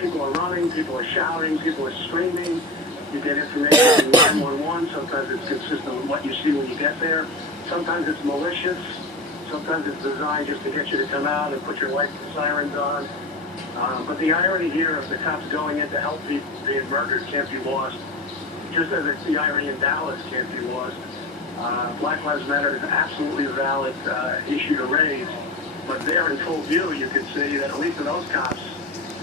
people are running, people are shouting, people are screaming. You get information from 911. Sometimes it's consistent with what you see when you get there. Sometimes it's malicious. Sometimes it's designed just to get you to come out and put your lights and sirens on. But the irony here of the cops going in to help people being murdered can't be lost. Just as the irony in Dallas can't be lost. Black Lives Matter is absolutely a valid issue to raise. But there in full view, you can see that at least in those cops,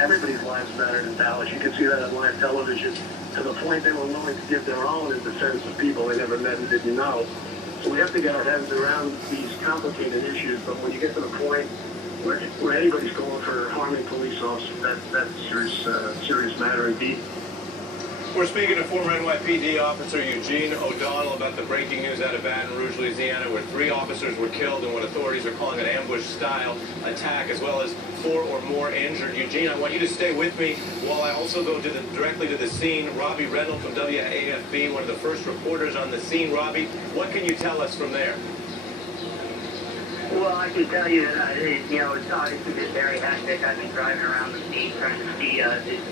everybody's lives mattered in Dallas. You can see that on live television to the point they were willing to give their own in defense of people they never met and didn't know. So we have to get our heads around these complicated issues. But when you get to the point where anybody's going for harming police officers, that's a serious matter indeed. We're speaking to former NYPD officer Eugene O'Donnell about the breaking news out of Baton Rouge, Louisiana, where 3 officers were killed in what authorities are calling an ambush-style attack, as well as 4 or more injured. Eugene, I want you to stay with me while I also go directly to the scene. Robbie Reynolds from WAFB, one of the first reporters on the scene. Robbie, what can you tell us from there? Well, I can tell you, it's obviously been very hectic. I've been driving around the state trying to see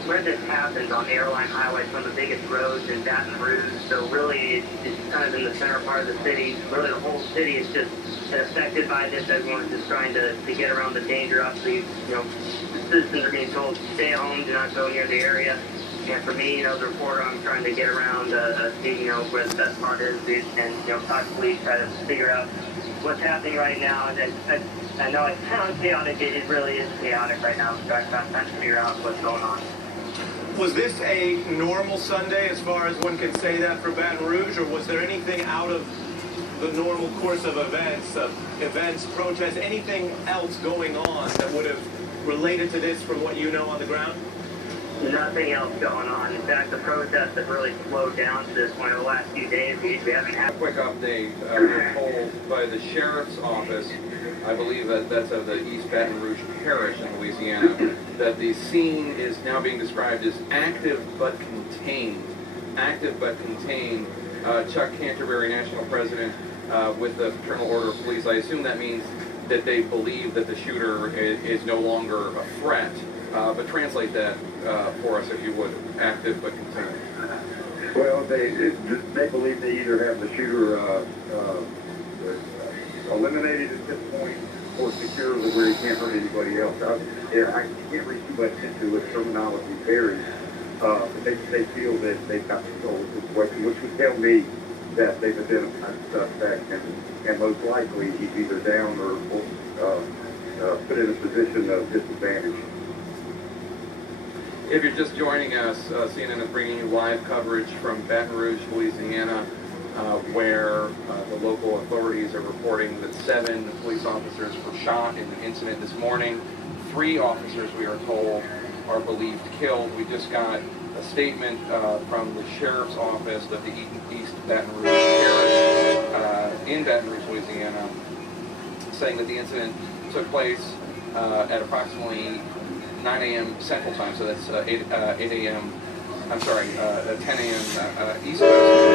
where this happens on the Airline Highway. It's one of the biggest roads in Baton Rouge, so really it's kind of in the center part of the city. Really the whole city is just affected by this. Everyone's just trying to get around the danger. Obviously, the citizens are being told to stay home, do not go near the area. And for me, the reporter, I'm trying to get around, see, where the best part is, and, talk to police, try to figure out what's happening right now. And I know it sounds chaotic. It really is chaotic right now. I'm trying to figure out what's going on. Was this a normal Sunday, as far as one can say that, for Baton Rouge, or was there anything out of the normal course of events, protests, anything else going on that would have related to this from what you know on the ground? Nothing else going on. In fact, the protests have really slowed down to this point over the last few days. We haven't had... Quick update. We're told by the sheriff's office, I believe that's of the East Baton Rouge Parish in Louisiana, that the scene is now being described as active but contained. Active but contained. Chuck Canterbury, national president with the Fraternal Order of Police, I assume that means that they believe that the shooter is no longer a threat. But translate that for us, if you would. Active but contained. Well, they believe they either have the shooter eliminated at this point or securely where he can't hurt anybody else. I can't read too much into it. Terminology varies. But they feel that they've got control of the situation, which would tell me that they've identified the suspect, and most likely he's either down or put in a position of disadvantage. If you're just joining us, CNN is bringing you live coverage from Baton Rouge, Louisiana, where the local authorities are reporting that 7 police officers were shot in an incident this morning. 3 officers, we are told, are believed killed. We just got a statement from the sheriff's office of the East Baton Rouge Parish in Baton Rouge, Louisiana, saying that the incident took place at approximately 9 a.m. Central Time, so that's 10 a.m. East Coast,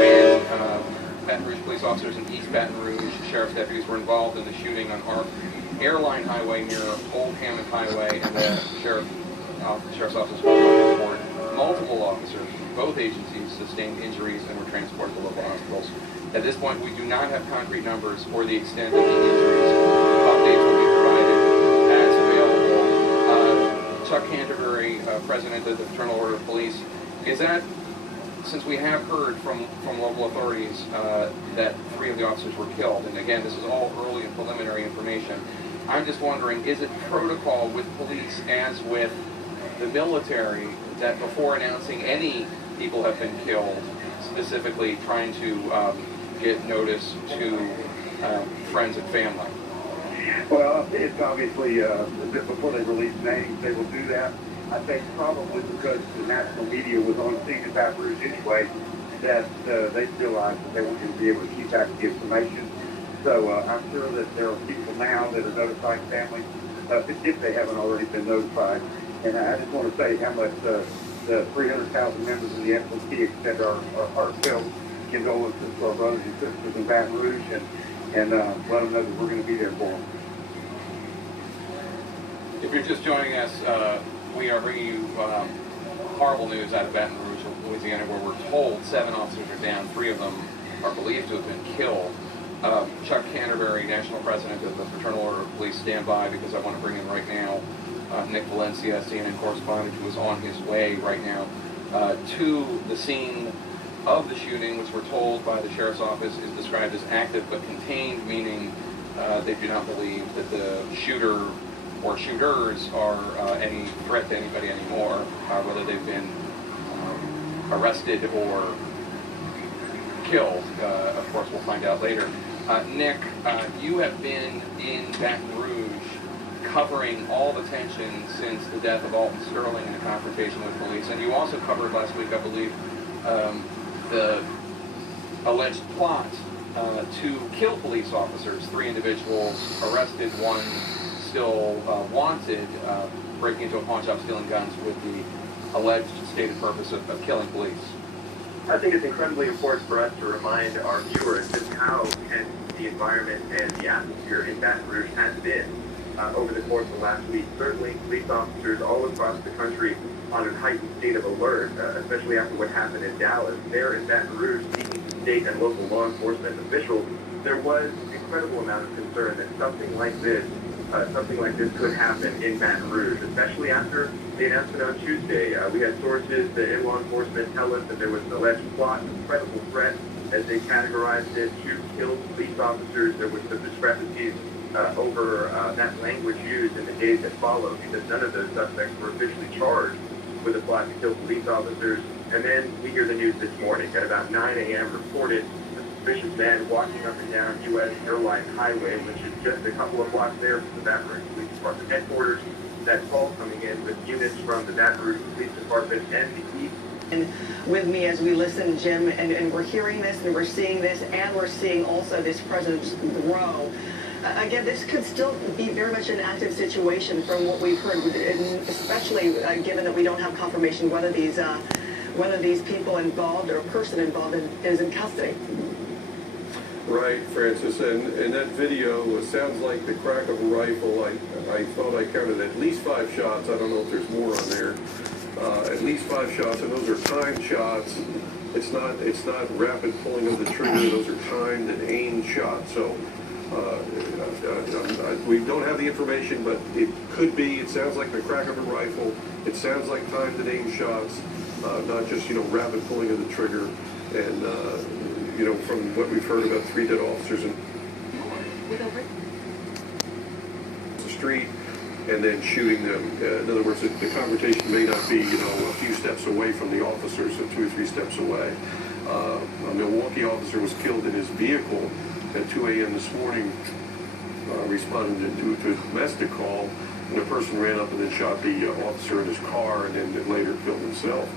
when Baton Rouge police officers and East Baton Rouge sheriff's deputies were involved in the shooting on our Airline Highway near Old Hammond Highway, and the sheriff's office will report multiple officers from both agencies sustained injuries and were transported to local hospitals. At this point, we do not have concrete numbers or the extent of the injuries. Updates will be provided as available. Chuck Canterbury, president of the Fraternal Order of Police, is that, since we have heard from local authorities that 3 of the officers were killed, and again, this is all early and preliminary information, I'm just wondering, is it protocol with police as with the military that before announcing any people have been killed, specifically trying to get notice to friends and family? Well, it's obviously, before they release names, they will do that. I think probably because the national media was on scene in Baton Rouge anyway, that they realized that they weren't going to be able to keep back the information. So I'm sure that there are people now that are notifying families, if they haven't already been notified. And I just want to say how much the 300,000 members of the FOP extend our heartfelt condolences to our brothers and sisters in Baton Rouge, and let them know that we're going to be there for them. If you're just joining us, we we are bringing you horrible news out of Baton Rouge, Louisiana, where we're told 7 officers are down, 3 of them are believed to have been killed. Chuck Canterbury, National President of the Fraternal Order of Police, stand by because I want to bring in right now Nick Valencia, CNN correspondent, who is on his way right now to the scene of the shooting, which we're told by the Sheriff's Office is described as active but contained, meaning they do not believe that the shooter or shooters are any threat to anybody anymore, whether they've been arrested or killed. Of course, we'll find out later. Nick, you have been in Baton Rouge covering all the tension since the death of Alton Sterling in a confrontation with police, and you also covered last week, I believe, the alleged plot to kill police officers. 3 individuals arrested, 1 still wanted, breaking into a pawn shop, stealing guns with the alleged stated purpose of killing police. I think it's incredibly important for us to remind our viewers just how tense the environment and the atmosphere in Baton Rouge has been over the course of the last week. Certainly, police officers all across the country on a heightened state of alert, especially after what happened in Dallas. There in Baton Rouge, speaking to state and local law enforcement officials, there was an incredible amount of concern that something like this could happen in Baton Rouge, especially after the announcement on Tuesday. We had sources in law enforcement tell us that there was an alleged plot, an incredible threat, as they categorized it, to kill police officers. There was some discrepancies over that language used in the days that followed, because none of those suspects were officially charged with a plot to kill police officers. And then we hear the news this morning at about 9 a.m. reported a suspicious man walking up and down U.S. Airline Highway, which is just a couple of blocks there from the Baton Rouge Police Department headquarters. That call coming in with units from the Baton Rouge Police Department and the East. And with me as we listen, Jim, and we're hearing this, and we're seeing this, and we're seeing also this President's row. Again, this could still be very much an active situation from what we've heard, and especially given that we don't have confirmation whether these people involved or person involved is in custody. Right, Francis, and that video sounds like the crack of a rifle. I thought I counted at least 5 shots. I don't know if there's more on there. At least 5 shots, and those are timed shots. It's not rapid pulling of the trigger. Those are timed and aimed shots. So we don't have the information, but it could be. It sounds like the crack of a rifle. It sounds like timed and aimed shots, not just rapid pulling of the trigger. And from what we've heard about 3 dead officers in the street, and then shooting them. In other words, the confrontation may not be, a few steps away from the officers, so 2 or 3 steps away. A Milwaukee officer was killed in his vehicle at 2 a.m. this morning, responding to a domestic call, and a person ran up and then shot the officer in his car, and then later killed himself.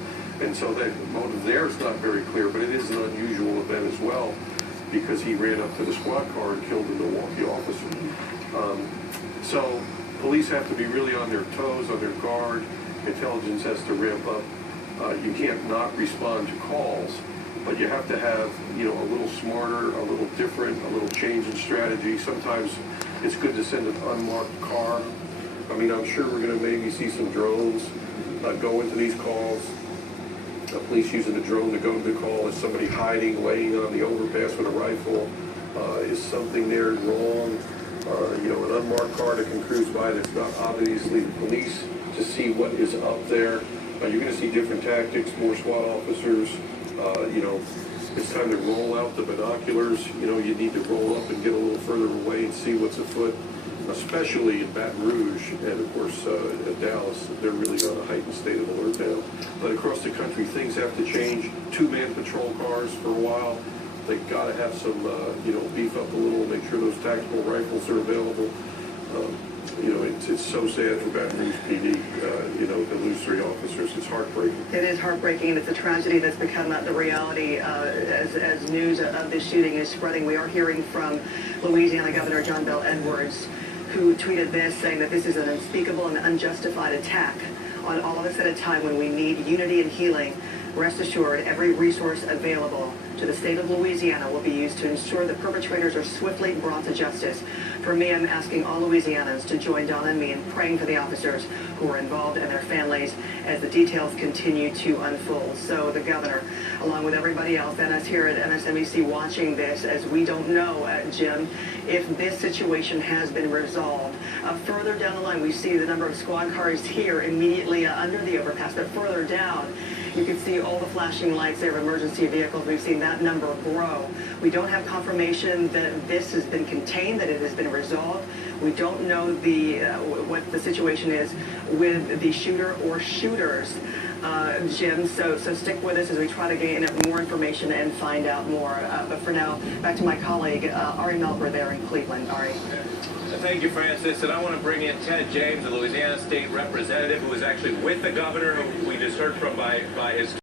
And so that motive there is not very clear, but it is an unusual event as well, because he ran up to the squad car and killed the Milwaukee officer. So police have to be really on their toes, on their guard. Intelligence has to ramp up. You can't not respond to calls, but you have to have, a little smarter, a little different, a little change in strategy. Sometimes it's good to send an unmarked car. I mean, I'm sure we're going to maybe see some drones go into these calls. Police using a drone to go to the call. Is somebody hiding, laying on the overpass with a rifle? Is something there wrong? An unmarked car that can cruise by that's not obviously the police, to see what is up there. You're going to see different tactics, more SWAT officers. It's time to roll out the binoculars. You need to roll up and get a little further away and see what's afoot, especially in Baton Rouge and, of course, at Dallas. They're really on a heightened state of alert now. But across the country, things have to change. 2-man patrol cars for a while. They've got to have some, beef up a little, make sure those tactical rifles are available. It's so sad for Baton Rouge PD, to lose 3 officers. It's heartbreaking. It is heartbreaking, and it's a tragedy that's become the reality as news of this shooting is spreading. We are hearing from Louisiana Governor John Bel Edwards, who tweeted this, saying that this is an unspeakable and unjustified attack on all of us at a time when we need unity and healing. Rest assured, every resource available to the state of Louisiana will be used to ensure the perpetrators are swiftly brought to justice. For me, I'm asking all Louisianans to join Donna and me in praying for the officers who were involved and their families. days as the details continue to unfold. So the governor, along with everybody else, and us here at MSNBC watching this, as we don't know, Jim, if this situation has been resolved. Further down the line, we see the number of squad cars here immediately under the overpass, but further down, you can see all the flashing lights there of emergency vehicles. We've seen that number grow. We don't have confirmation that this has been contained, that it has been resolved. We don't know what the situation is with the shooter or shooters, Jim. So stick with us as we try to gain more information and find out more. But for now, back to my colleague, Ari Melber there in Cleveland. Ari. Thank you, Francis. And I want to bring in Ted James, a Louisiana state representative who was actually with the governor, who we just heard from by his